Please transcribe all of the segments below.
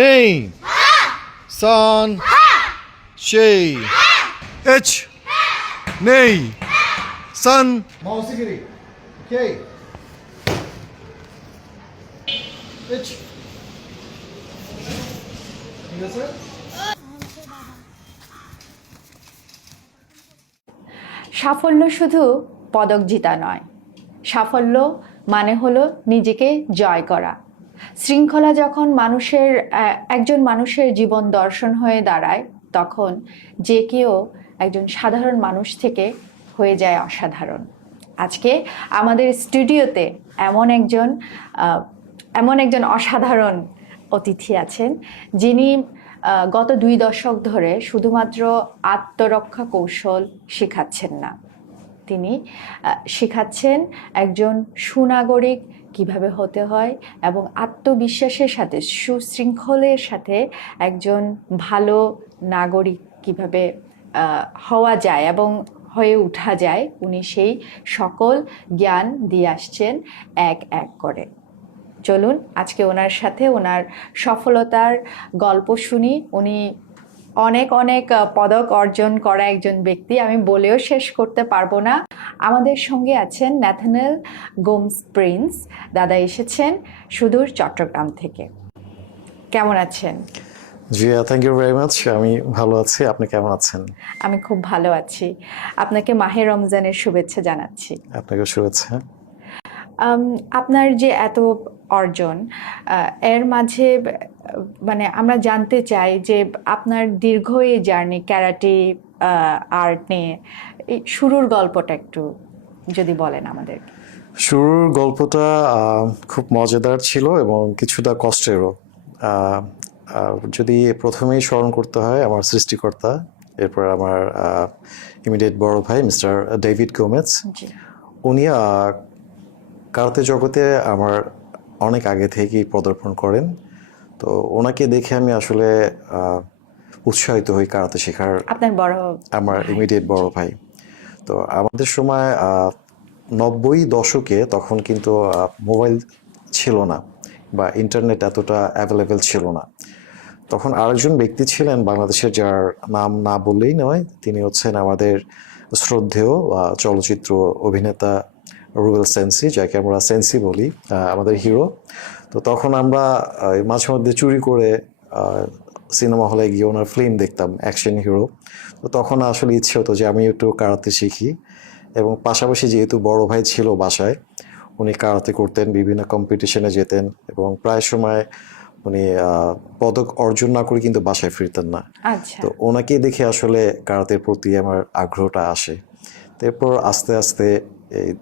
নেই সান সেই এইচ নেই সান মাউসিগিরি কে এইচ ঠিক আছে। সাফল্য শুধু পদক জিতা নয়, সাফল্য মানে হলো নিজেকে জয় করা। শৃঙ্খলা যখন একজন মানুষের জীবন দর্শন হয়ে দাঁড়ায়, তখন যে কেউ একজন সাধারণ মানুষ থেকে হয়ে যায় অসাধারণ। আজকে আমাদের স্টুডিওতে এমন একজন অসাধারণ অতিথি আছেন, যিনি গত 2 দশক ধরে শুধুমাত্র আত্মরক্ষা কৌশল শেখাচ্ছেন না, তিনি শেখাচ্ছেন একজন সুনাগরিক কিভাবে হতে হয় এবং আত্মবিশ্বাসের সাথে সুশৃঙ্খলের সাথে একজন ভালো নাগরিক কিভাবে হওয়া যায় এবং হয়ে ওঠা যায়। উনি সেই সকল জ্ঞান দিয়ে আসছেন এক এক করে। চলুন আজকে ওনার সাথে ওনার সফলতার গল্প শুনি। উনি অনেক অনেক পদক অর্জন করা একজন ব্যক্তি, আমি বলেও শেষ করতে পারবো না। আমাদের সঙ্গে আছেন ন্যাথানেল গোমস প্রিন্স। দাদা এসেছেন সুদূর চট্টগ্রাম থেকে। কেমন আছেন? জি, থ্যাংক ইউ ভেরি মাচ। আমি ভালো আছি, আপনি কেমন আছেন? আমি খুব ভালো আছি। আপনাকে মাহে রমজানের শুভেচ্ছা জানাচ্ছি। আপনাকে শুভেচ্ছা। আপনার যে এত অর্জন, এর মাঝে মানে আমরা জানতে চাই যে আপনার দীর্ঘ এই জার্নি ক্যারাটে আর্ট নিয়ে, এই শুরুর গল্পটা একটু যদি বলেন আমাদের। শুরুর গল্পটা খুব মজাদার ছিল এবং কিছুটা কষ্টেরও। যদি প্রথমেই স্মরণ করতে হয় আমার সৃষ্টিকর্তা, এরপর আমার ইমিডিয়েট বড় ভাই মিস্টার ডেভিড গোমেজ। উনি কারাতে জগতে আমার অনেক আগে থেকেই পদার্পণ করেন। তো ওনাকে দেখে আমি আসলে উৎসাহিত হই কারাতে শেখার। আপনার বড় আমার ইমিডিয়েট বড় ভাই। তো আমাদের সময় 90 দশকে তখন কিন্তু মোবাইল ছিল না বা ইন্টারনেট এতটা অ্যাভেলেবেল ছিল না। তখন আরেকজন ব্যক্তি ছিলেন বাংলাদেশের, যার নাম না বললেই নয়, তিনি হচ্ছেন আমাদের শ্রদ্ধেয় চলচ্চিত্র অভিনেতা রুবেল সেন্সি, যাকে আমরা সেন্সি বলি, আমাদের হিরো। তো তখন আমরা মাঝে মধ্যে চুরি করে সিনেমা হলে গিয়ে ওনার ফিল্ম দেখতাম, অ্যাকশন হিরো। তো তখন আসলে ইচ্ছে হতো যে আমি একটু কারাতে শিখি, এবং পাশাপাশি যেহেতু বড় ভাই ছিল বাসায়, উনি কারাতে করতেন, বিভিন্ন কম্পিটিশনে যেতেন এবং প্রায় সময় উনি পদক অর্জন না করে কিন্তু বাসায় ফিরতেন না। তো ওনাকে দেখে আসলে কারাতের প্রতি আমার আগ্রহটা আসে। তারপর আস্তে আস্তে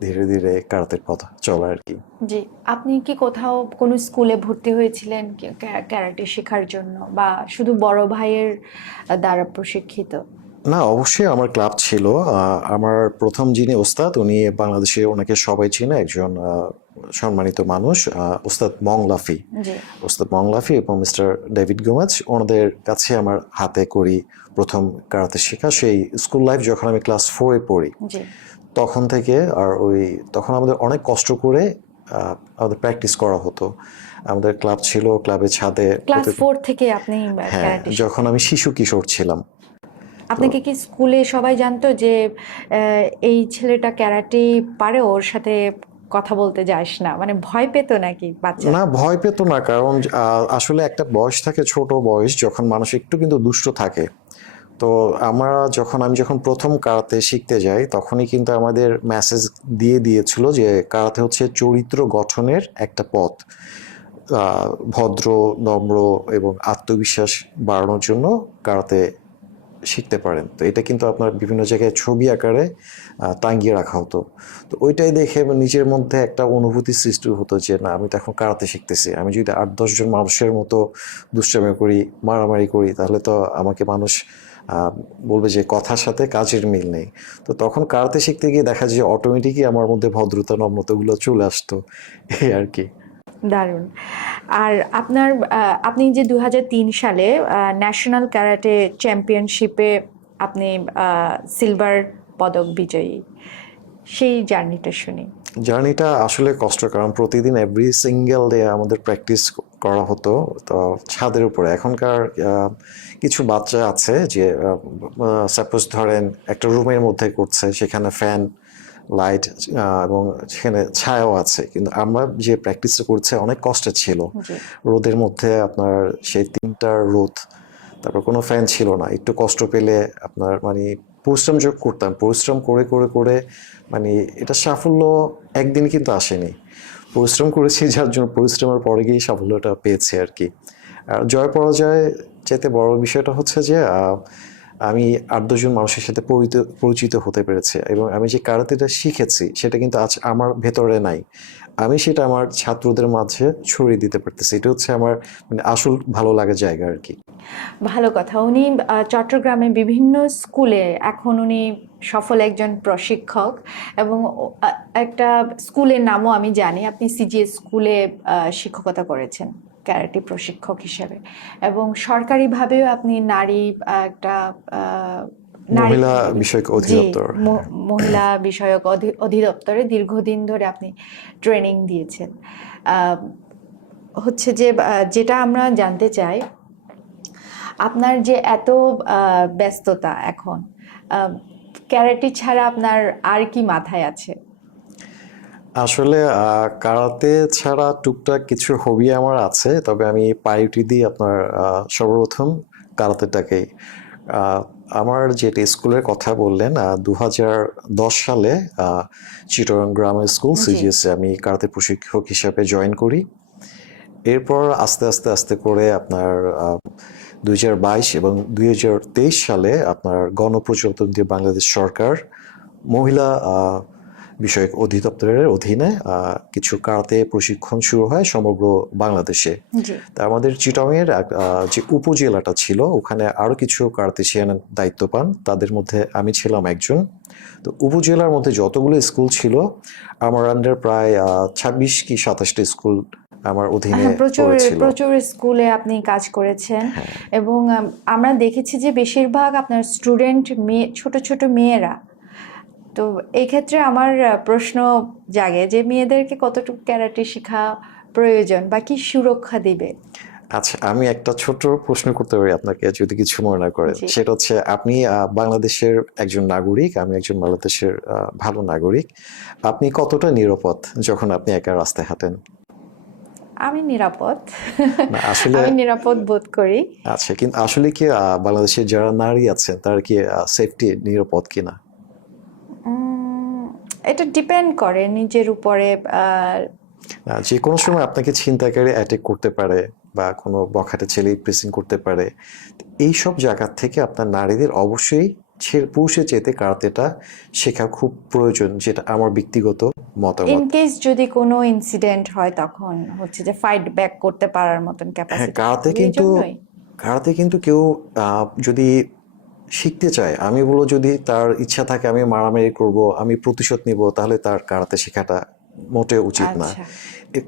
ধীরে ধীরে কারাতের পথ চলা আর কি। জি, আপনি কি কোথাও কোনো স্কুলে ভর্তি হয়েছিলেন ক্যারাটে শেখার জন্য, বা শুধু বড় ভাইয়ের দ্বারা প্রশিক্ষিত? না, অবশ্যই আমার ক্লাব ছিল। আমার প্রথম যিনি ওস্তাদ, উনি বাংলাদেশে, ওনাকে সবাই চিনে, একজন সম্মানিত মানুষ, ওস্তাদ মংলাফি। ওস্তাদ মংলাফি এবং মিস্টার ডেভিড গোমেজ, ওনাদের কাছে আমার হাতে করি প্রথম কারাতে শেখা। সেই স্কুল লাইফ যখন আমি ক্লাস 4-এ পড়ি, তখন থেকে। আর তখন আমাদের অনেক কষ্ট করে আমাদের প্র্যাকটিস করা হতো। আমাদের ক্লাব ছিল, ক্লাবের ছাদে। ক্লাস 4 থেকে আপনি ক্যারাটে? যখন আমি শিশু কিশোর ছিলাম। আপনাকে কি স্কুলে সবাই জানতো যে এই ছেলেটা ক্যারাটে পারে, ওর সাথে কথা বলতে যাস না, মানে ভয় পেতো নাকি বাচ্চা? না, ভয় পেতো না, কারণ আসলে একটা বয়স থাকে, ছোট বয়স, যখন মানুষ একটু কিন্তু দুষ্ট থাকে। তো আমি যখন প্রথম কারাতে শিখতে যাই, তখনই কিন্তু আমাদের মেসেজ দিয়েছিল যে কারাতে হচ্ছে চরিত্র গঠনের একটা পথ। ভদ্র, নম্র এবং আত্মবিশ্বাস বাড়ানোর জন্য কারাতে শিখতে পারেন। তো এটা কিন্তু আপনার বিভিন্ন জায়গায় ছবি আকারে টাঙ্গিয়ে রাখা হতো। তো ওইটাই দেখে নিজের মধ্যে একটা অনুভূতি সৃষ্টি হতো যে না, আমি তো এখন কারাতে শিখতেছি, আমি যদি 8-10 জন মানুষের মতো দুষ্টামি করি, মারামারি করি, তাহলে তো আমাকে মানুষ বলবে যে কথার সাথে কাজের মিল নেই। তো তখন কারাতে শিখতে গিয়ে দেখা যায় অটোমেটিকই আমার মধ্যে ভদ্রতা, নম্রতাগুলো চলে আসতো, এই আর কি। দারুণ। আর আপনি যে 2003 সালে ন্যাশনাল ক্যারাটে চ্যাম্পিয়নশিপে আপনি সিলভার পদক বিজয়ী, সেই জার্নিটা শুনি। জার্নিটা আসলে কষ্ট, কারণ প্রতিদিন এভরি সিঙ্গেল ডে আমাদের প্র্যাকটিস করা হতো তো ছাদের উপরে। এখনকার কিছু বাচ্চা আছে যে সাপোজ ধরেন একটা রুমের মধ্যে করছে, সেখানে ফ্যান লাইট এবং সেখানে ছায়াও আছে, কিন্তু আমরা যে প্র্যাকটিসটা করছে অনেক কষ্টের ছিল। জি। রোদের মধ্যে আপনার সেই 3টার রোদ, তারপর কোনো ফ্যান ছিল না, একটু কষ্ট পেলে আপনার মানে পরিশ্রম যোগ করতাম, পরিশ্রম করে করে করে মানে এটা সাফল্য একদিন কিন্তু আসেনি। পরিশ্রম করেছি যার জন্য পরিশ্রমের পরে গিয়ে সাফল্যটা পেয়েছি আর কি। আর জয় পরাজয় চাইতে বড় বিষয়টা হচ্ছে যে আমি 8-10 মানুষের সাথে পরিচিত হতে পেরেছি, এবং আমি যে কারাতেটা শিখেছি সেটা কিন্তু আজ আমার ভেতরে নাই, আমি সেটা আমার ছাত্রদের মাঝে ছড়িয়ে দিতে পারতেছি। এটা হচ্ছে আমার মানে আসল ভালো লাগার জায়গা আর কি। ভালো কথা। উনি চট্টগ্রামে বিভিন্ন স্কুলে এখন উনি সফল একজন প্রশিক্ষক, এবং একটা স্কুলের নামও আমি জানি, আপনি সিজিএস স্কুলে শিক্ষকতা করেছেন ক্যারাটে প্রশিক্ষক হিসেবে, এবং সরকারিভাবেও আপনি নারী একটা মহিলা বিষয়ক অধিদপ্তর, মহিলা বিষয়ক অধিদপ্তরে দীর্ঘদিন ধরে আপনি ট্রেনিং দিয়েছেন। হচ্ছে যে যেটা আমরা জানতে চাই, আপনার যে এত ব্যস্ততা এখন, ক্যারাটে ছাড়া আপনার আর কি মাথায় আছে? আসলে কারাতে ছাড়া টুকটাক কিছু হবি আমার আছে, তবে আমি প্রায়োরিটি দিই আপনার সর্বপ্রথম কারাতেটাকেই। আমার যেটা স্কুলের কথা বললেন, 2010 সালে চিটাগং গ্রামের স্কুল সিজিএসে আমি কারাতে প্রশিক্ষক হিসাবে জয়েন করি। এরপর আস্তে আস্তে আস্তে করে আপনার 2022 এবং 2023 সালে আপনার গণপ্রজাতন্ত্রী বাংলাদেশ সরকার মহিলা বিষয়ক অধিদপ্তরের অধীনে কিছু কারাতে প্রশিক্ষণ শুরু হয় সমগ্র বাংলাদেশে। তা আমাদের চিটাগংয়ের যে উপজেলাটা ছিল, ওখানে আরো কিছু কারাতেশিয়ানের দায়িত্ব পান, তাদের মধ্যে আমি ছিলাম একজন। তো উপজেলার মধ্যে যতগুলো স্কুল ছিল আমার আন্ডার প্রায় 26 কি 27টা স্কুল আমার অধীনে প্রচুর স্কুলে আপনি কাজ করেছেন, এবং আমরা দেখেছি যে বেশিরভাগ আপনার স্টুডেন্ট মেয়ে, ছোট ছোট মেয়েরা। তো এই ক্ষেত্রে আমার প্রশ্ন জাগে যে মেয়েদেরকে কতটুকু ক্যারাটে শেখা প্রয়োজন বা কি সুরক্ষা দিবে? আচ্ছা, আমি একটা ছোট প্রশ্ন করতে পারি আপনাকে, যদি কিছু মনে না করেন। সেটা হচ্ছে, আপনি বাংলাদেশের একজন নাগরিক, আমি একজন বাংলাদেশের ভালো নাগরিক, আপনি কতটা নিরাপদ যখন আপনি একা রাস্তায় হাঁটেন? আমি নিরাপদ, আসলে আমি নিরাপদ বোধ করি। আচ্ছা, কিন্তু আসলে কি বাংলাদেশের যারা নারী আছেন তারা কি সেফটি নিরাপদ কিনা? এটা ডিপেন্ড করে নিজের উপরে। যে কোনো সময় আপনাকে ছিনতাইকারী অ্যাটাক করতে পারে, বা কোনো বখাটে ছেলে প্রেসিং করতে পারে। এই সব জায়গা থেকে আপনার নারীদের অবশ্যই পুরুষের চাইতে কারাতেটা শেখা খুব প্রয়োজন, যেটা আমার ব্যক্তিগত মতামত। ইন কেস যদি কোনো ইনসিডেন্ট হয় তখন হচ্ছে যে ফাইট ব্যাক করতে পারার মতন ক্যাপাসিটি। কারাতে কিন্তু কেউ যদি শিখতে চায়, আমি বলবো যদি তার ইচ্ছা থাকে আমি মারামারি করব, আমি প্রতিশোধ নিব, তাহলে তার কারাতে শেখাটা মোটেও উচিত না।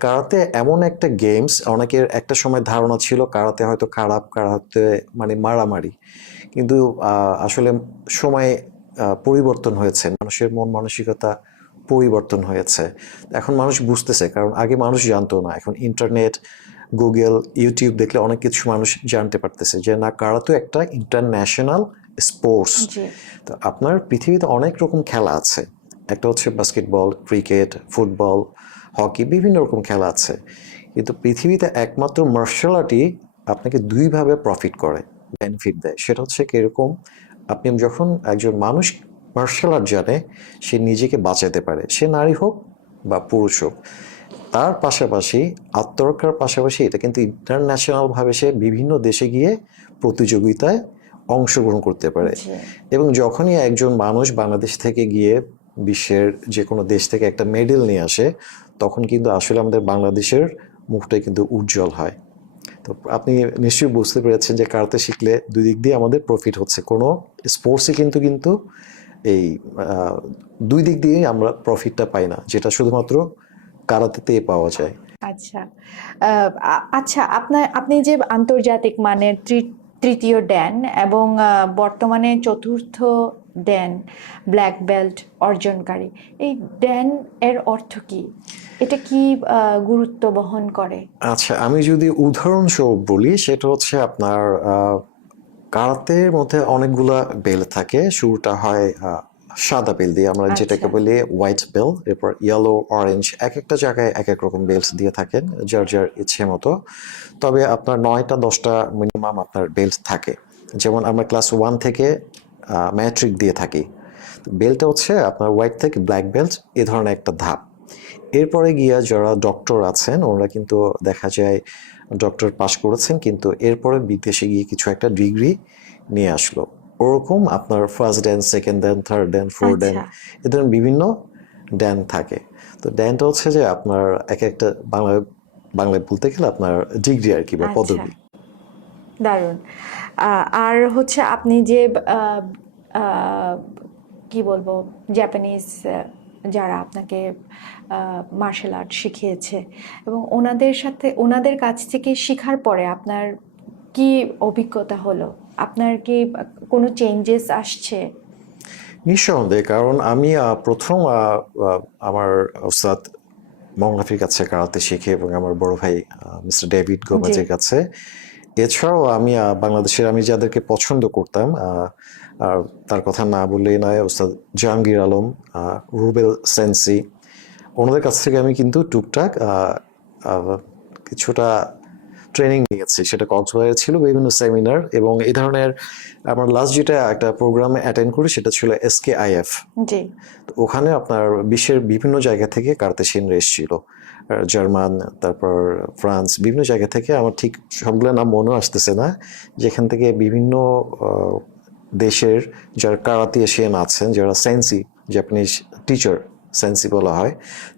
কারাতে এমন একটা গেমস, অনেকের একটা সময় ধারণা ছিল কারাতে হয়তো খারাপ, কারাতে মানে মারামারি, কিন্তু আসলে সময় পরিবর্তন হয়েছে, মানুষের মন মানসিকতা পরিবর্তন হয়েছে। এখন মানুষ বুঝতেছে, কারণ আগে মানুষ জানতো না, এখন ইন্টারনেট, গুগল, ইউটিউব দেখলে অনেক কিছু মানুষ জানতে পারতেছে যে না, কারাতে একটা ইন্টারন্যাশনাল স্পোর্টস। তো আপনার পৃথিবীতে অনেক রকম খেলা আছে, একটা হচ্ছে বাস্কেটবল, ক্রিকেট, ফুটবল, হকি, বিভিন্ন রকম খেলা আছে, কিন্তু পৃথিবীতে একমাত্র মার্শাল আর্টই আপনাকে দুইভাবে প্রফিট করে, বেনিফিট দেয়। সেটা হচ্ছে কিরকম, আপনি যখন একজন মানুষ মার্শাল আর্ট জানে, সে নিজেকে বাঁচাতে পারে, সে নারী হোক বা পুরুষ হোক। তার পাশাপাশি আত্মরক্ষার পাশাপাশি এটা কিন্তু ইন্টারন্যাশনালভাবে সে বিভিন্ন দেশে গিয়ে প্রতিযোগিতায় অংশগ্রহণ করতে পারে। এবং যখনই একজন মানুষ বাংলাদেশ থেকে গিয়ে বিশ্বের যে কোনো দেশ থেকে একটা মেডেল নিয়ে আসে, তখন কিন্তু আসলে আমাদের বাংলাদেশের মুখটাই কিন্তু উজ্জ্বল হয়। তো আপনি নিশ্চয়ই বুঝতে পেরেছেন যে কারাতে শিখলে দুই দিক দিয়ে আমাদের প্রফিট হচ্ছে। কোনো স্পোর্টসে কিন্তু এই দুই দিক দিয়েই আমরা প্রফিটটা পাই না, যেটা শুধুমাত্র কারাতেতেই পাওয়া যায়। আচ্ছা, আপনি যে আন্তর্জাতিক মানের তৃতীয় ড্যান এবং বর্তমানে চতুর্থ ড্যান ব্ল্যাক বেল্ট অর্জনকারী। এই ড্যান এর অর্থ কি? এটা কি গুরুত্ব বহন করে? আচ্ছা, আমি যদি উদাহরণস্বরূপ বলি, সেটা হচ্ছে আপনার কারাতের মধ্যে অনেকগুলা বেল্ট থাকে। শুরুটা হয় সাদা বেল্ট দিয়ে, আমরা যেটাকে আচ্ছা। বলি হোয়াইট বেল্ট, এরপর ইয়েলো, অরেঞ্জ, এক একটা জায়গায় এক এক রকম বেল্ট দিয়ে থাকেন যার যার ইচ্ছে মতো। তবে আপনার 9টা-10টা মিনিমাম আপনার বেল্ট থাকে। যেমন আমরা ক্লাস 1 থেকে ম্যাট্রিক দিয়ে থাকি। বেল্টটা হচ্ছে আপনার হোয়াইট থেকে ব্ল্যাক বেল্ট, এ ধরনের একটা ধাপ। এরপরে গিয়া যারা ডক্টর আছেন ওরা কিন্তু দেখা যায় ডক্টর পাশ করেছেন, কিন্তু এরপরে বিদেশে গিয়ে কিছু একটা ডিগ্রি নিয়ে আসলো। ওরকম আপনার first Dan, second Dan, third Dan, fourth Dan, আচ্ছা। এ ধরনের বিভিন্ন ড্যান থাকে। তো ড্যানটা হচ্ছে যে আপনার এক একটা বাংলায় বলতে গেলে আপনার ডিগ্রি আর কি, বা আচ্ছা, পদবি। দারুণ। আর হচ্ছে আপনি যে আহ, আহ, কি বলবো, জাপানিজ যারা আপনাকে মার্শাল আর্ট শিখিয়েছে এবং ওনাদের কাছ থেকে শেখার পরে আপনার কি অভিজ্ঞতা হলো? আপনার কি কোনো চেঞ্জেস আসছে? নিঃসন্দেহে, কারণ আমি প্রথম আমার ওস্তাদ মংলাফির কাছে কারাতে শিখে, এবং আমার বড় ভাই মিস্টার ডেভিড জি। গোমেজের কাছে। এছাড়াও আমি বাংলাদেশের আমি যাদেরকে পছন্দ করতাম, আর তার কথা না বললেই নয়, ওস্তাদ জাহাঙ্গীর আলম, রুবেল সেন্সি, ওনাদের কাছ থেকে আমি কিন্তু টুকটাক কিছুটা ট্রেনিং নিয়েছি। সেটা কক্সবাজারে ছিল, বিভিন্ন সেমিনার, এবং এই ধরনের আমার লাস্ট যেটা একটা প্রোগ্রামে অ্যাটেন্ড করি সেটা ছিল SKIF। জি। তো ওখানে আপনার বিশ্বের বিভিন্ন জায়গা থেকে কারাতে শিনরা এসেছিল, জার্মান, তারপর ফ্রান্স, বিভিন্ন জায়গা থেকে, আমার ঠিক সবগুলো নাম মনেও আসতেছে না, যেখান থেকে বিভিন্ন দেশের যারা কারাতে এশিয়ান আছেন, যারা সেন্সি, জাপানিজ টিচার, সেন্সি বলা হয়,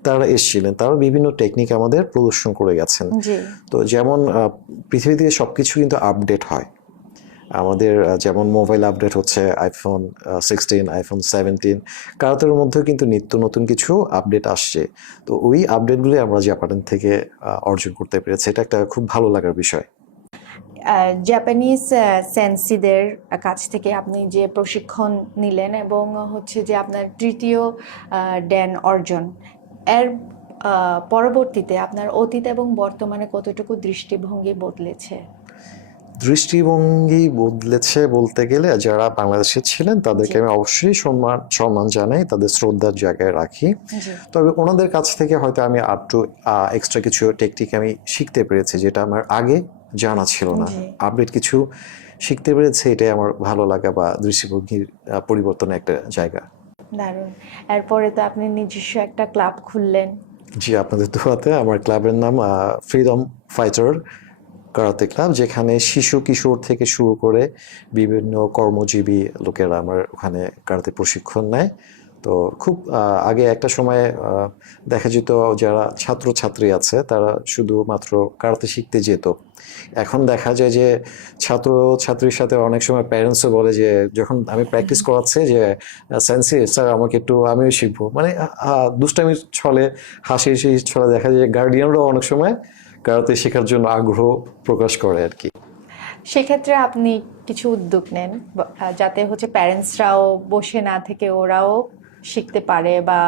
তারা এসেছিলেন। তারা বিভিন্ন টেকনিক আমাদের প্রদর্শন করে গেছেন। জি। তো যেমন পৃথিবী থেকে সবকিছু কিন্তু আপডেট হয়। আমাদের যেমন মোবাইল আপডেট হচ্ছে আইফোন 16, আইফোন 17, কারাতের মধ্যেও কিন্তু নিত্য নতুন কিছু আপডেট আসছে। তো ওই আপডেটগুলি আমরা জাপান থেকে অর্জন করতে পেরেছি। এটা একটা খুব ভালো লাগার বিষয়। জাপানিজ সেন্সিদের কাছ থেকে আপনি যে প্রশিক্ষণ নিলেন এবং হচ্ছে যে আপনার তৃতীয় ড্যান অর্জন, এর পরবর্তীতে আপনার অতীত এবং বর্তমানে কতটুকু দৃষ্টিভঙ্গি বদলেছে? দৃষ্টিভঙ্গি বদলেছে বলতে গেলে, যারা বাংলাদেশে ছিলেন তাদেরকে জি। আমি অবশ্যই সম্মান জানাই, তাদের শ্রদ্ধার জায়গায় রাখি। জি। তবে ওনাদের কাছ থেকে হয়তো আমি আরটু এক্সট্রা কিছু টেকনিক আমি শিখতে পেরেছি, যেটা আমার আগে জানা ছিল না। জি। আপডেট কিছু শিখতে পেরেছি, এটাই আমার ভালো লাগা বা দৃষ্টিভঙ্গির পরিবর্তনের একটা জায়গা। দারুণ। এরপরে তো আপনি নিজস্ব একটা ক্লাব খুললেন। জি, আপনাদের দোয়াতে আমার ক্লাবের নাম ফ্রিডম ফাইটার কারাতে ক্লাব, যেখানে শিশু কিশোর থেকে শুরু করে বিভিন্ন কর্মজীবী লোকেরা আমার ওখানে কারাতে প্রশিক্ষণ নেয়। তো খুব আগে একটা সময় দেখা যেত যারা ছাত্রছাত্রী আছে তারা শুধুমাত্র কারাতে শিখতে যেত। এখন দেখা যায় যে ছাত্রছাত্রীর সাথে অনেক সময় প্যারেন্টসও বলে যে, যখন আমি প্র্যাকটিস করাচ্ছি যে সেন্সি স্যার আমাকে একটু, আমিও শিখবো, মানে দুষ্টামির ছলে, হাসির ছলে দেখা যায় গার্ডিয়ানরাও অনেক সময় কারাতে শেখার জন্য আগ্রহ প্রকাশ করে আর কি। সেক্ষেত্রে আপনি কিছু উদ্যোগ নেন যাতে হচ্ছে প্যারেন্টসরাও বসে না থেকে ওরাও শিখতে পারে, বা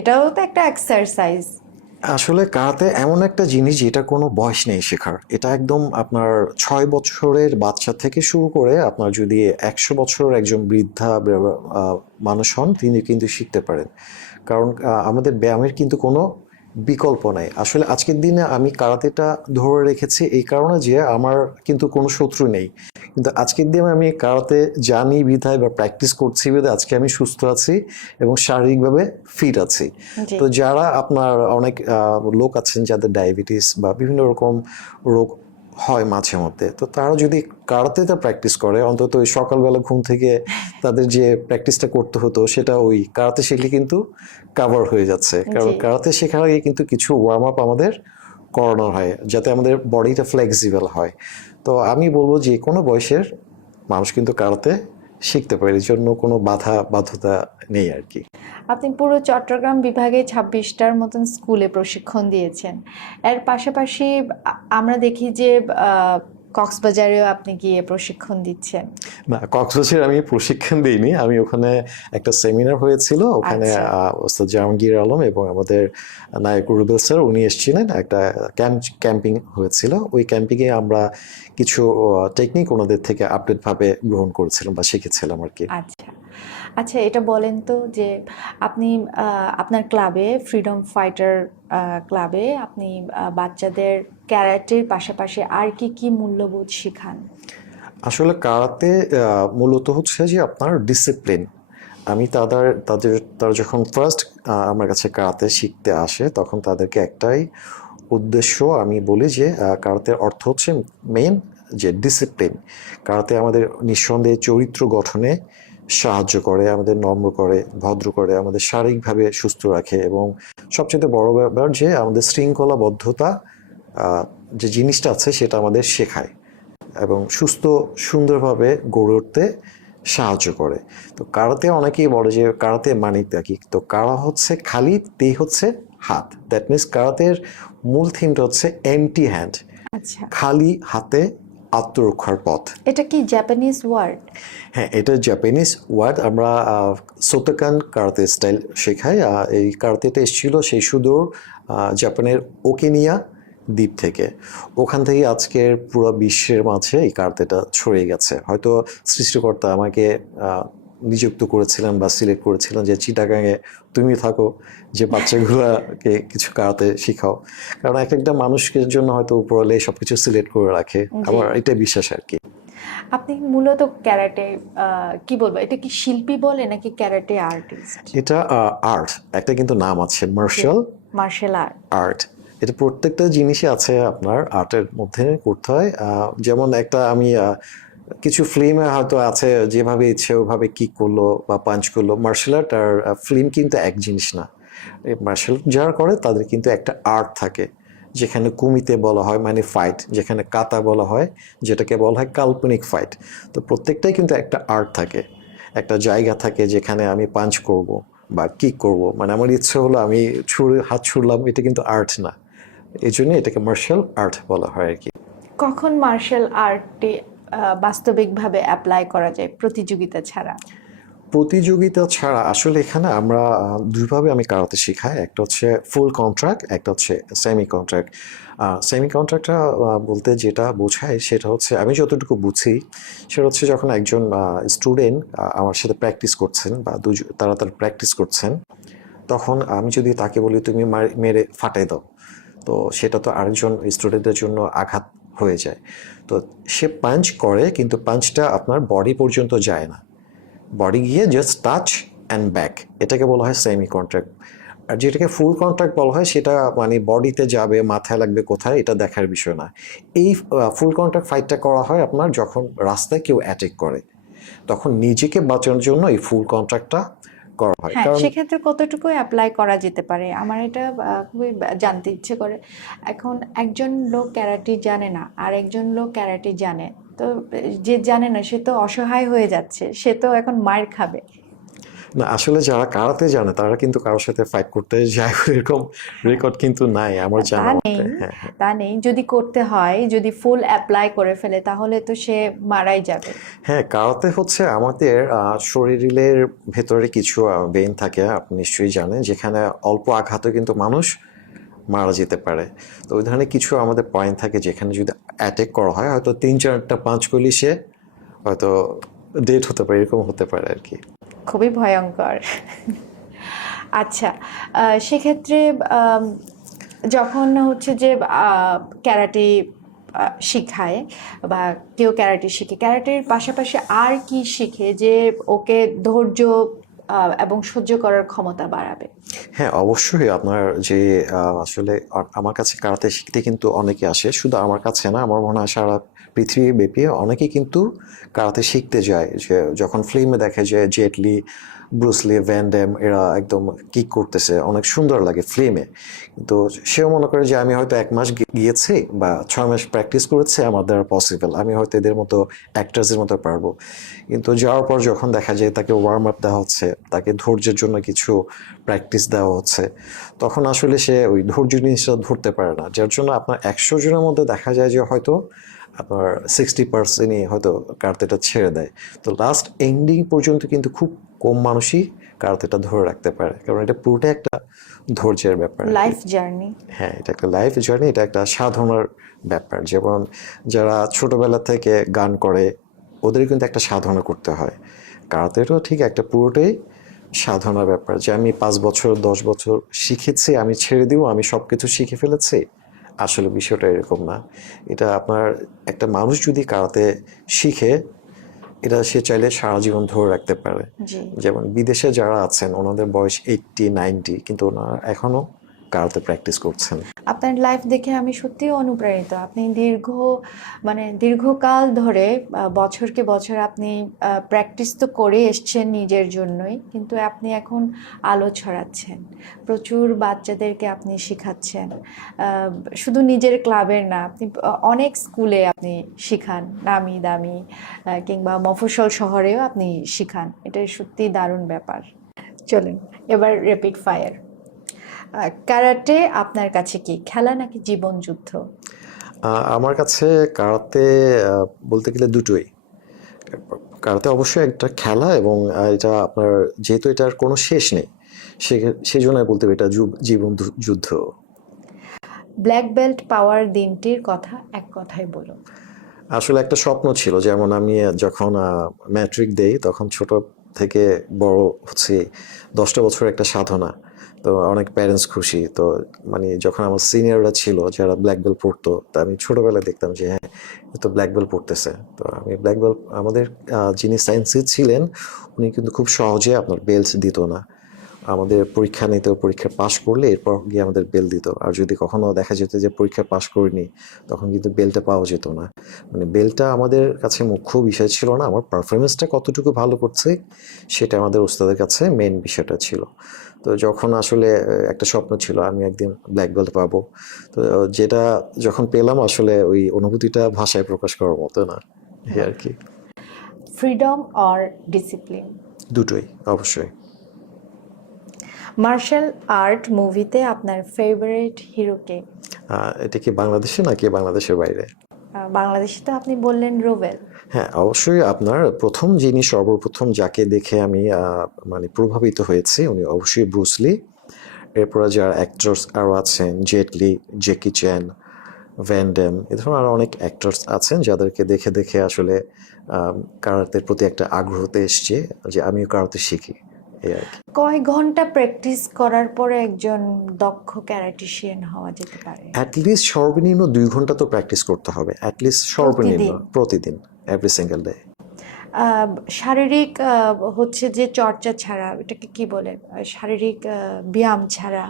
এটাও তো একটা এক্সারসাইজ। আসলে কারাতে এমন একটা জিনিস যেটা কোনো বয়স নেই শেখার। এটা একদম আপনার 6 বছরের বাচ্চা থেকে শুরু করে আপনার যদি 100 বছরের একজন বৃদ্ধা মানুষ হন, তিনি কিন্তু শিখতে পারেন। কারণ আমাদের ব্যায়ামের কিন্তু কোনো বিকল্প নাই। আসলে আজকের দিনে আমি কারাতেটা ধরে রেখেছি এই কারণে যে আমার কিন্তু কোনো শত্রু নেই, কিন্তু আজকের দিনে আমি কারাতে জানি বিধায় বা প্র্যাকটিস করছি বিধায় আজকে আমি সুস্থ আছি এবং শারীরিকভাবে ফিট আছি। জি। তো যারা আপনার অনেক লোক আছেন যাদের ডায়াবেটিস বা বিভিন্ন রকম রোগ হয় মাঝে মধ্যে, তো তারা যদি কারাতেটা প্র্যাকটিস করে, অন্তত ওই সকালবেলা ঘুম থেকে তাদের যে প্র্যাকটিসটা করতে হতো সেটা ওই কারাতে শিখলে কিন্তু কাভার হয়ে যাচ্ছে। কারণ জি। কারাতে শেখার আগে কিন্তু কিছু ওয়ার্ম আপ আমাদের করানো হয় যাতে আমাদের বডিটা ফ্লেক্সিবল হয়। তো আমি বলবো যে কোনো বয়সের মানুষ কিন্তু কারাতে শিখতে পারে, এর জন্য কোনো বাধ্যতা নেই আর কি। আপনি পুরো চট্টগ্রাম বিভাগে 26টার মতন স্কুলে প্রশিক্ষণ দিয়েছেন। এর পাশাপাশি আমরা দেখি যে কক্সবাজারেও আপনি গিয়ে প্রশিক্ষণ দিচ্ছেন? না, কক্সবাজারে আমি প্রশিক্ষণ দিইনি, আমি ওখানে একটা সেমিনার হয়েছিল, ওখানে আচ্ছা। ওস্তাদ জাহাঙ্গীর আলম এবং আমাদের নায়ক রুবেল স্যার উনি এসেছিলেন, একটা ক্যাম্পিং হয়েছিল, ওই ক্যাম্পিংয়ে আমরা কিছু টেকনিক ওনাদের থেকে আপডেট ভাবে গ্রহণ করেছিলাম বা শিখেছিলাম আর কি। আচ্ছা আচ্ছা, এটা বলেন তো যে আপনি আপনার ক্লাবে, ফ্রিডম ফাইটার ক্লাবে আপনি বাচ্চাদের ক্যারাটের পাশাপাশি আর কি কি মূল্যবোধ শেখান? আসলে কারাতে মূলত হচ্ছে যে আপনার ডিসিপ্লিন। আমি তারা যখন ফার্স্ট আমার কাছে কারাতে শিখতে আসে তখন তাদেরকে একটাই উদ্দেশ্য আমি বলি যে কারাতের অর্থ হচ্ছে মেইন যে ডিসিপ্লিন। কারাতে আমাদের নিঃসন্দেহে চরিত্র গঠনে সাহায্য করে, আমাদের নম্র করে, ভদ্র করে, আমাদের শারীরিকভাবে সুস্থ রাখে এবং সবচেয়ে বড় ব্যাপার যে আমাদের শৃঙ্খলাবদ্ধতা যে জিনিসটা আছে সেটা আমাদের শেখায় এবং সুস্থ সুন্দরভাবে গড়ে উঠতে সাহায্য করে। তো কারাতে অনেকেই বলে যে কারাতে মানিকটা কি, তো কারা হচ্ছে খালি, তে হচ্ছে হাত। দ্যাট মিনস কারাতের মূল থিমটা হচ্ছে এমটি হ্যান্ড, আচ্ছা, খালি হাতে আত্মরক্ষার পথ। এটা কি জাপানিজ ওয়ার্ড? হ্যাঁ, এটা জাপানিজ ওয়ার্ড। আমরা সোতোকান কারাতে স্টাইল শেখাই। এই কারাতেটা এসেছিল সেই সুদূর জাপানের ওকিনিয়া দ্বীপ থেকে। ওখান থেকে আজকের পুরো বিশ্বের মাঝে এই কারাতেটা ছড়িয়ে গেছে। হয়তো সৃষ্টিকর্তা আমাকে নিযুক্ত করেছিলেন বা সিলেক্ট করেছিলেন যে চিটাগাঙে তুমি থাকো, যে বাচ্চাগুলোকে কিছু কারাতে শিখাও, কারণ এক একটা মানুষের জন্য হয়তো উপরওয়ালা সবকিছু সিলেক্ট করে রাখে। আমার এটা বিশ্বাস আর কি। আপনি মূলত ক্যারাটে কি বলবো, এটা কি শিল্পী বলে নাকি ক্যারাটে আর্টিস্ট? এটা আর্ট, একটা কিন্তু নাম আছে মার্শাল মার্শাল আর্ট। আর্ট। এটা প্রত্যেকটা জিনিসই আছে আপনার আর্টের মধ্যে করতে হয়। যেমন একটা আমি কিছু ফিল্মে হয়তো আছে যেভাবে ইচ্ছে ওভাবে কিক করলো বা পাঞ্চ করলো। মার্শাল আর্ট আর ফিল্ম কিন্তু এক জিনিস না। মার্শাল যারা করে তাদের কিন্তু একটা আর্ট থাকে, যেখানে কুমিতে বলা হয় মানে ফাইট, যেখানে কাতা বলা হয় যেটাকে বলা হয় কাল্পনিক ফাইট। তো প্রত্যেকটাই কিন্তু একটা আর্ট থাকে, একটা জায়গা থাকে যেখানে আমি পাঞ্চ করব বা কিক করব, মানে আমার ইচ্ছে হলো আমি হাত ছুড়লাম, এটা কিন্তু আর্ট না। এই জন্য এটাকে মার্শাল আর্ট বলা হয় আর কি। কখন মার্শাল আর্টে বাস্তবিকভাবে অ্যাপ্লাই করা যায় প্রতিযোগিতা ছাড়া? প্রতিযোগিতা ছাড়া আসলে এখানে আমরা দুইভাবে আমি কারাতে শেখাই, একটা হচ্ছে ফুল কন্ট্রাক্ট, একটা হচ্ছে সেমি কন্ট্রাক্ট। সেমি কন্ট্রাক্টটা বলতে যেটা বোঝায় সেটা হচ্ছে আমি যতটুকু বুঝি সেটা হচ্ছে যখন একজন স্টুডেন্ট আমার সাথে প্র্যাকটিস করছেন বা তারা প্র্যাকটিস করছেন, তখন আমি যদি তাকে বলি তুমি মেরে ফাটাই দাও, তো সেটা তো আরেকজন স্টুডেন্টের জন্য আঘাত হয়ে যায়। তো সে পাঞ্চ করে কিন্তু পাঞ্চটা আপনার বডি পর্যন্ত যায় না, বডি গিয়ে জাস্ট টাচ অ্যান্ড ব্যাক, এটাকে বলা হয় সেমি কন্ট্রাক্ট। আর যেটাকে ফুল কন্ট্রাক্ট বলা হয় সেটা মানে বডিতে যাবে, মাথায় লাগবে কোথায়, এটা দেখার বিষয় না। এই ফুল কন্ট্রাক্ট ফাইটটা করা হয় আপনার যখন রাস্তায় কেউ অ্যাটাক করে, তখন নিজেকে বাঁচানোর জন্য এই ফুল কন্ট্রাক্টটা করা হয়। হ্যাঁ, কারণ সেক্ষেত্রে কতটুকু অ্যাপ্লাই করা যেতে পারে আমার এটা খুবই জানতে ইচ্ছে করে। এখন একজন লোক ক্যারাটে জানে না আর একজন লোক ক্যারাটে জানে, তো যে জানে না সে তো অসহায় হয়ে যাচ্ছে, সে তো এখন মার খাবে। না, আসলে যারা কারাতে জানে তারা কিন্তু কারোর সাথে ফাইট করতে যায় এরকম রেকর্ড কিন্তু নাই আমার তা জানা নেই, মতে। হ্যাঁ, হ্যাঁ। তা নেই, যদি করতে হয়, যদি ফুল অ্যাপ্লাই করে ফেলে তাহলে তো সে মারাই যাবে। হ্যাঁ, কারাতে হচ্ছে আমাদের শরীরের ভেতরে কিছু ভেইন থাকে, আপনি নিশ্চয়ই জানেন, যেখানে অল্প আঘাতে কিন্তু মানুষ মারা যেতে পারে। তো ওই ধরনের কিছু আমাদের পয়েন্ট থাকে যেখানে যদি অ্যাটাক করা হয় হয়তো 3-4টা পাঁচ করলে সে হয়তো ডেট হতে পারে, এরকম হতে পারে আর কি। খুবই ভয়ঙ্কর। আচ্ছা, সেক্ষেত্রে যখন হচ্ছে যে ক্যারাটে শিখায় বা কেউ ক্যারাটে শিখে, ক্যারাটের পাশাপাশি আর কি শিখে যে ওকে ধৈর্য এবং সহ্য করার ক্ষমতা বাড়াবে? হ্যাঁ, অবশ্যই। আপনার যে আসলে আমার কাছে কারাতে শিখতে কিন্তু অনেকে আসে, শুধু আমার কাছে না, আমার মনে হয় সারা পৃথিবী ব্যাপী অনেকেই কিন্তু কারাতে শিখতে যায়। যে যখন ফিল্মে দেখে যে জেটলি, ব্রুসলি, ভ্যান ড্যাম এরা একদম কিক করতেছে, অনেক সুন্দর লাগে ফিল্মে, কিন্তু সেও মনে করে যে আমি হয়তো 1 মাস গিয়েছি বা 6 মাস প্র্যাকটিস করেছি, আমার দ্বারা পসিবল, আমি হয়তো এদের মতো অ্যাক্টার্সের মতো পারবো। কিন্তু যাওয়ার পর যখন দেখা যায় তাকে ওয়ার্ম আপ দেওয়া হচ্ছে, তাকে ধৈর্যের জন্য কিছু প্র্যাকটিস দেওয়া হচ্ছে, তখন আসলে সে ওই ধৈর্য জিনিসটা ধরতে পারে না, যার জন্য আপনার 100 জনের মধ্যে দেখা যায় যে হয়তো আপনার 60%ই হয়তো কারাতেটা ছেড়ে দেয়। তো লাস্ট এন্ডিং পর্যন্ত কিন্তু খুব কম মানুষই কারাতেটা ধরে রাখতে পারে, কারণ এটা পুরোটাই একটা ধৈর্যের ব্যাপার। Life journey. হ্যাঁ, এটা একটা লাইফ জার্নি, এটা একটা সাধনার ব্যাপার। যেমন যারা ছোটবেলা থেকে গান করে ওদের কিন্তু একটা সাধনা করতে হয়, কারাতেটাও ঠিক একটা পুরোটাই সাধনার ব্যাপার। যে আমি 5 বছর 10 বছর শিখেছি, আমি ছেড়ে দিব, আমি সব কিছু শিখে ফেলেছি, আসলে বিষয়টা এরকম না। এটা আপনার একটা মানুষ যদি কারাতে শিখে, এটা সে চাইলে সারা জীবন ধরে রাখতে পারে। জি। যেমন বিদেশে যারা আছেন ওনাদের বয়স 80-90, কিন্তু ওনারা এখনো কারাতে প্র্যাকটিস করছেন। আপনার লাইফ দেখে আমি সত্যিই অনুপ্রাণিত। আপনি দীর্ঘকাল ধরে বছরকে বছর আপনি প্র্যাকটিস তো করে এসছেন নিজের জন্যই, কিন্তু আপনি এখন আলো ছড়াচ্ছেন, প্রচুর বাচ্চাদেরকে আপনি শেখাচ্ছেন। শুধু নিজের ক্লাবের না, আপনি অনেক স্কুলে আপনি শিখান, নামি দামি কিংবা মফস্বল শহরেও আপনি শিখান। এটা সত্যি দারুণ ব্যাপার। চলুন এবার র্যাপিড ফায়ার। ক্যারাটে আপনার কাছে কি খেলা নাকি জীবন যুদ্ধ? আমার কাছে কারাতে বলতে গেলে দুটোই। কারাতে অবশ্যই একটা খেলা, এবং এটা আপনার যেহেতু এটার কোনো শেষ নেই, সেই জন্য বলতে হবে এটা জীবন যুদ্ধ। ব্ল্যাক বেল্ট পাওয়ার দিনটির কথা এক কথায় বলুন। আসলে একটা স্বপ্ন ছিল, যেমন আমি যখন ম্যাট্রিক দেই তখন ছোট থেকে বড় হচ্ছে 10টা বছর একটা সাধনা। তো অনেক প্যারেন্টস খুশি। তো মানে যখন আমার সিনিয়ররা ছিল যারা ব্ল্যাক বেল্ট পড়তো, তা আমি ছোটবেলায় দেখতাম যে হ্যাঁ, এ তো ব্ল্যাক বেল্ট পড়তেছে। তো আমি ব্ল্যাক বেল্ট, আমাদের যিনি সায়েন্সে ছিলেন উনি কিন্তু খুব সহজে আপনার বেল্ট দিত না। আমাদের পরীক্ষা নিত, পরীক্ষা পাশ করলে এরপর গিয়ে আমাদের বেল দিত। আর যদি কখনো দেখা যেত যে পরীক্ষা পাশ করিনি, তখন কিন্তু বেলটা পাওয়া যেত না। মানে বেলটা আমাদের কাছে মুখ্য বিষয় ছিল না, আমার পারফরমেন্সটা কতটুকু ভালো করছে সেটা আমাদের ওস্তাদের কাছে মেন বিষয়টা ছিল। তো যখন আসলে একটা স্বপ্ন ছিল আমি একদিন ব্ল্যাক বেল্ট পাবো, তো যেটা যখন পেলাম আসলে ওই অনুভূতিটা ভাষায় প্রকাশ করার মতো না, এই আর কি। Freedom or discipline? দুটোই অবশ্যই। মার্শাল আর্ট মুভিতে আপনার ফেভারিট হিরো কে? এটা কি বাংলাদেশে নাকি বাংলাদেশের বাইরে? বাংলাদেশে তো আপনি বললেন রোবেল। হ্যাঁ, অবশ্যই আপনার যিনি সর্বপ্রথম যাকে দেখে আমি মানে প্রভাবিত হয়েছি উনি অবশ্যই ব্রুস লি। এরপরে যারা অ্যাক্টরস আরও আছেন, জেট লি, জ্যাকি চ্যান, ভ্যান ড্যাম, এ ধরনের আরও অনেক অ্যাক্টরস আছেন যাদেরকে দেখে দেখে আসলে কারাতের প্রতি একটা আগ্রহতে এসছে যে আমিও কারাতে শিখি, এই আর কি। কয় ঘন্টা প্র্যাকটিস করার পরে একজন দক্ষ ক্যারাটিশিয়ান হওয়া যেতে পারে? অ্যাটলিস্ট সর্বনিম্ন 2 ঘন্টা তো প্র্যাকটিস করতে হবে, অ্যাটলিস্ট সর্বনিম্ন প্রতিদিন, এভরি সিঙ্গেল ডে। শারীরিক হচ্ছে যে চর্চা ছাড়া, এটাকে কি বলে, শারীরিক ব্যায়াম ছাড়া,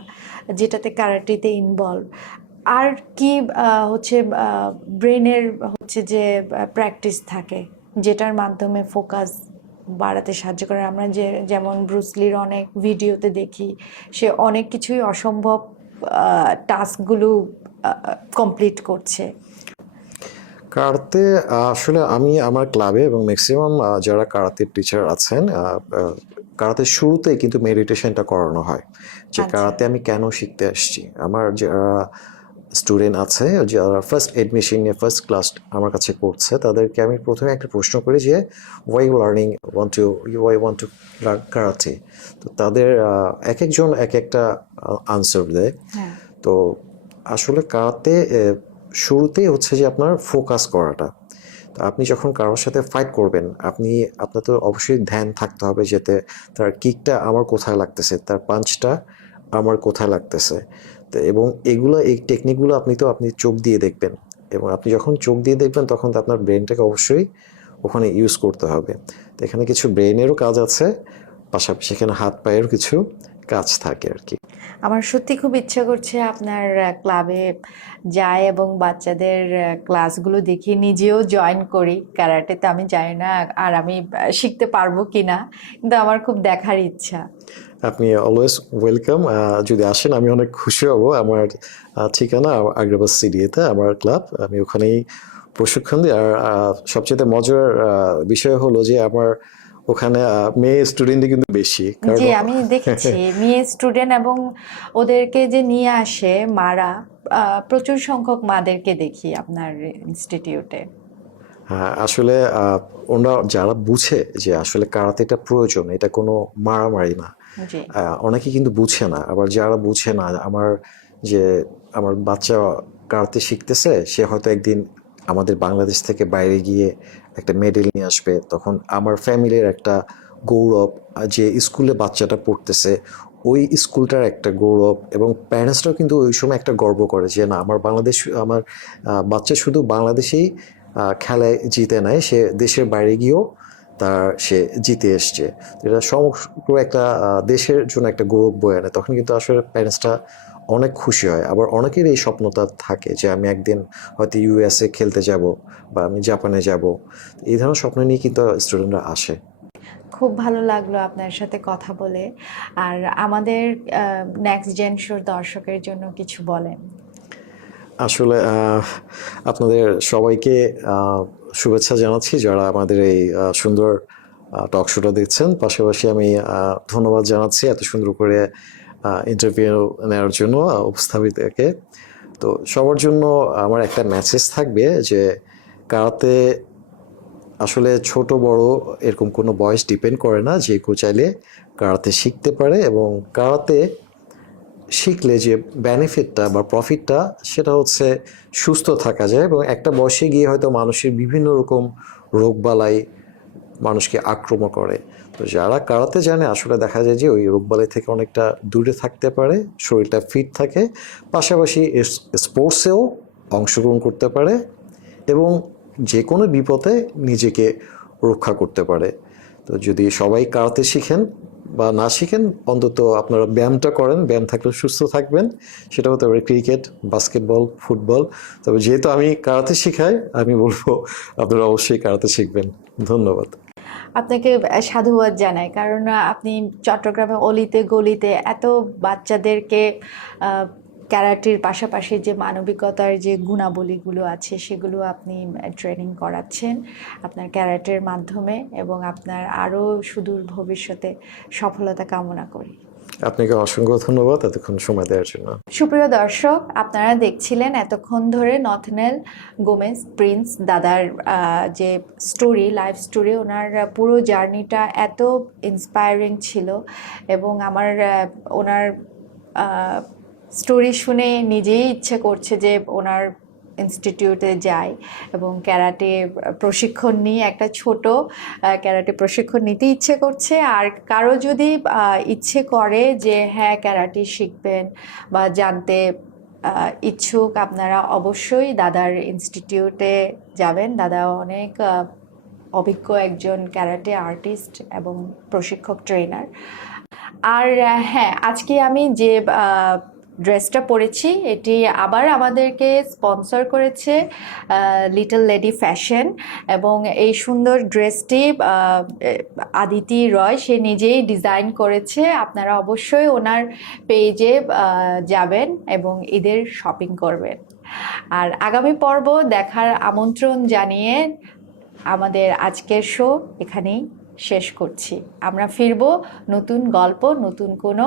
যেটাতে ক্যারাটেতে ইনভলভ, আর কি হচ্ছে ব্রেনের হচ্ছে যে প্র্যাকটিস থাকে, যেটার মাধ্যমে ফোকাস বাড়াতে সাহায্য করে? আমরা যেমন ব্রুসলির অনেক ভিডিওতে দেখি, সে অনেক কিছুই অসম্ভব টাস্কগুলো কমপ্লিট করছে। কারাতে আসলে আমি আমার ক্লাবে এবং ম্যাক্সিমাম যারা কারাতের টিচার আছেন, কারাতে শুরুতেই কিন্তু মেডিটেশনটা করানো হয় যে আচ্ছা। কারাতে আমি কেন শিখতে আসছি। আমার যারা স্টুডেন্ট আছে যারা ফার্স্ট এডমিশন নিয়ে ফার্স্ট ক্লাস আমার কাছে করছে, তাদেরকে আমি প্রথমে একটা প্রশ্ন করি যে why want to learn karate. তো তাদের এক একজন এক একটা আনসার দেয়। হ্যাঁ। তো আসলে কারাতে শুরুতেই হচ্ছে যে আপনার ফোকাস করাটা। তো আপনি যখন কারোর সাথে ফাইট করবেন, আপনার তো অবশ্যই ধ্যান থাকতে হবে যাতে তার কিকটা আমার কোথায় লাগতেছে, তার পাঞ্চটা আমার কোথায় লাগতেছে। তো এবং এই টেকনিকগুলো আপনি চোখ দিয়ে দেখবেন, এবং আপনি যখন চোখ দিয়ে দেখবেন তখন তো আপনার ব্রেনটাকে অবশ্যই ওখানে ইউজ করতে হবে। তো এখানে কিছু ব্রেনেরও কাজ আছে, পাশাপাশি এখানে হাত পায়েরও কিছু কাজ থাকে আর কি। আমার সত্যি খুব ইচ্ছা করছে আপনার ক্লাবে যাই এবং বাচ্চাদের ক্লাসগুলো দেখি, নিজেও জয়েন করি। ক্যারাটেতে আমি জানি না আর আমি শিখতে পারবো কিনা, কিন্তু আমার খুব দেখার ইচ্ছা। আপনি অলওয়েজ ওয়েলকাম। যদি আসেন আমি অনেক খুশি হব। আমার ঠিকানা আগ্রাবাদ সিডিএতে আমার ক্লাব, আমি ওখানেই প্রশিক্ষণ দিই। আর সবচেয়ে মজার বিষয় হলো যে আমার ওখানে মেয়ে স্টুডেন্টই কিন্তু বেশি, জি, আমি দেখেছি মেয়ে স্টুডেন্ট, এবং ওদেরকে যে নিয়ে আসে মারা, প্রচুর সংখ্যক মাদেরকে দেখি আপনার ইনস্টিটিউটে। হ্যাঁ, আসলে ওরা যারা বুঝে যে আসলে কারাতেটা প্রয়োজন, এটা কোনো মারামারি না, জি। অনেকে কিন্তু বুঝে না। আবার যারা বুঝে না, যে আমার বাচ্চা কারাতে শিখতেছে, সে হয়তো একদিন আমাদের বাংলাদেশ থেকে বাইরে গিয়ে একটা মেডেল নিয়ে আসবে, তখন আমার ফ্যামিলির একটা গৌরব, যে স্কুলে বাচ্চাটা পড়তেছে ওই স্কুলটার একটা গৌরব, এবং প্যারেন্টসরাও কিন্তু ওই সময় একটা গর্ব করে যে না, আমার বাচ্চা শুধু বাংলাদেশেই খেলায় জিতে নেয়, সে দেশের বাইরে গিয়েও সে জিতে এসছে। এটা সমগ্র একটা দেশের জন্য একটা গৌরব বয়ে আনে, তখন কিন্তু আসলে প্যারেন্টসটা অনেক খুশি হয়। আবার অনেকের এই স্বপ্নটা থাকে যে আমি একদিন হয়তো ইউএসএ খেলতে যাব বা আমি জাপানে যাব, এই ধরনের স্বপ্ন নিয়ে কিন্তু স্টুডেন্টরা আসে। খুব ভালো লাগলো আপনার সাথে কথা বলে। আর আমাদের নেক্সট জেন শোর দর্শকের জন্য কিছু বলেন। আসলে আপনাদের সবাইকে শুভেচ্ছা জানাচ্ছি যারা আমাদের এই সুন্দর টক শোটা দেখছেন। পাশাপাশি আমি ধন্যবাদ জানাচ্ছি এত সুন্দর করে ইন্টারভিউ নেওয়ার জন্য উপস্থাপিতকে। তো সবার জন্য আমার একটা মেসেজ থাকবে যে কারাতে আসলে ছোট বড় এরকম কোনো বয়স ডিপেন্ড করে না, যে কেউ চাইলে কারাতে শিখতে পারে, এবং কারাতে শিখলে যে বেনিফিটটা বা প্রফিটটা সেটা হচ্ছে সুস্থ থাকা যায়, এবং একটা বয়সে গিয়ে হয়তো মানুষের বিভিন্ন রকম রোগবালাই মানুষকে আক্রমণ করে। তো যারা কারাতে জানে আসলে দেখা যায় যে ওই রোগবালাই থেকে অনেকটা দূরে থাকতে পারে, শরীরটা ফিট থাকে, পাশাপাশি স্পোর্টসেও অংশগ্রহণ করতে পারে, এবং যে কোনো বিপদে নিজেকে রক্ষা করতে পারে। তো যদি সবাই কারাতে শিখেন বা না শিখেন, অন্তত আপনারা ব্যায়ামটা করেন, ব্যায়াম থাকলে সুস্থ থাকবেন। সেটা হতে পারে ক্রিকেট, বাস্কেটবল, ফুটবল। তবে যেহেতু আমি কারাতে শিখাই, আমি বলবো আপনারা অবশ্যই কারাতে শিখবেন। ধন্যবাদ। আপনাকে সাধুবাদ জানাই, কারণ আপনি চট্টগ্রামে অলিতে গলিতে এত বাচ্চাদেরকে ক্যারাটের পাশাপাশি যে মানবিকতার যে গুণাবলীগুলো আছে সেগুলো আপনি ট্রেনিং করাচ্ছেন আপনার ক্যারাটের মাধ্যমে, এবং আপনার আরও সুদূর ভবিষ্যতে সফলতা কামনা করি। আপনাকে অসংখ্য ধন্যবাদ এতক্ষণ সময় দেওয়ার জন্য। সুপ্রিয় দর্শক, আপনারা দেখছিলেন এতক্ষণ ধরে নথনেল গোমেজ প্রিন্স দাদার যে স্টোরি, লাইফ স্টোরি, ওনার পুরো জার্নিটা এত ইন্সপায়ারিং ছিল, এবং আমার ওনার স্টোরি শুনে নিজেই ইচ্ছে করছে যে ওনার ইনস্টিটিউটে যাই এবং ক্যারাটে প্রশিক্ষণ নিয়ে একটা ছোট ক্যারাটে প্রশিক্ষণ নিতে ইচ্ছে করছে। আর কারো যদি ইচ্ছে করে যে হ্যাঁ ক্যারাটে শিখবেন বা জানতে ইচ্ছুক, আপনারা অবশ্যই দাদার ইনস্টিটিউটে যাবেন। দাদা অনেক অভিজ্ঞ একজন ক্যারাটে আর্টিস্ট এবং প্রশিক্ষক, ট্রেনার। আর হ্যাঁ, আজকে আমি যে ড্রেসটা পরেছি এটি আবার আমাদেরকে স্পন্সর করেছে লিটল লেডি ফ্যাশন, এবং এই সুন্দর ড্রেসটি আদিতি রয় সে নিজেই ডিজাইন করেছে। আপনারা অবশ্যই ওনার পেজে যাবেন এবং ঈদের শপিং করবেন। আর আগামী পর্ব দেখার আমন্ত্রণ জানিয়ে আমাদের আজকের শো এখানেই শেষ করছি। আমরা ফিরব নতুন গল্প, নতুন কোনো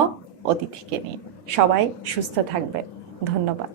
অতিথিকে নিয়ে। সবাই সুস্থ থাকবেন। ধন্যবাদ।